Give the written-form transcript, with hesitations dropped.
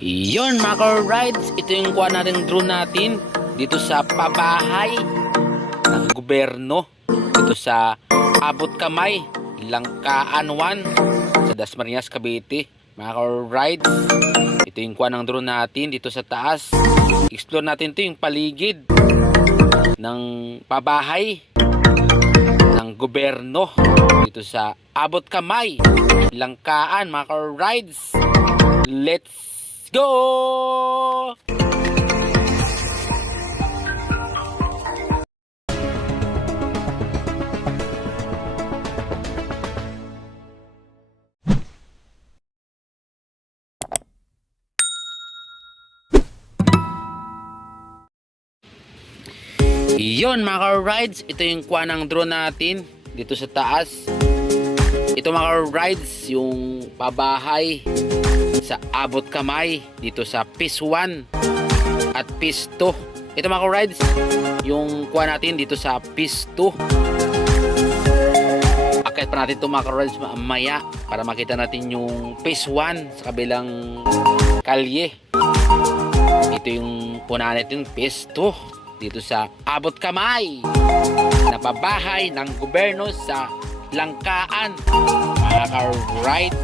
Yun mga rides, ito yung kuha natin drone natin dito sa Pabahay ng gobyerno dito sa Abot Kamay, Langkaan 1 sa DASMARIñas Cavite. Mga rides, ito yung kuha ng drone natin dito sa taas. Explore natin ito yung paligid ng Pabahay ng gobyerno dito sa Abot Kamay, Langkaan. Mga rides, let's go! Iyon mga rides, ito yung kuha ng drone natin dito sa taas. Ito mga rides, yung Pabahay sa Abot Kamay dito sa Phase 1 at Phase 2. Ito mga rides, yung kuha natin dito sa Phase 2. Akit pa natin ito mga rides mamaya para makita natin yung Phase 1 sa kabilang kalye. Ito yung punahan natin Phase 2 dito sa Abot Kamay na Pabahay ng gobyerno sa Langkaan. Mga rides,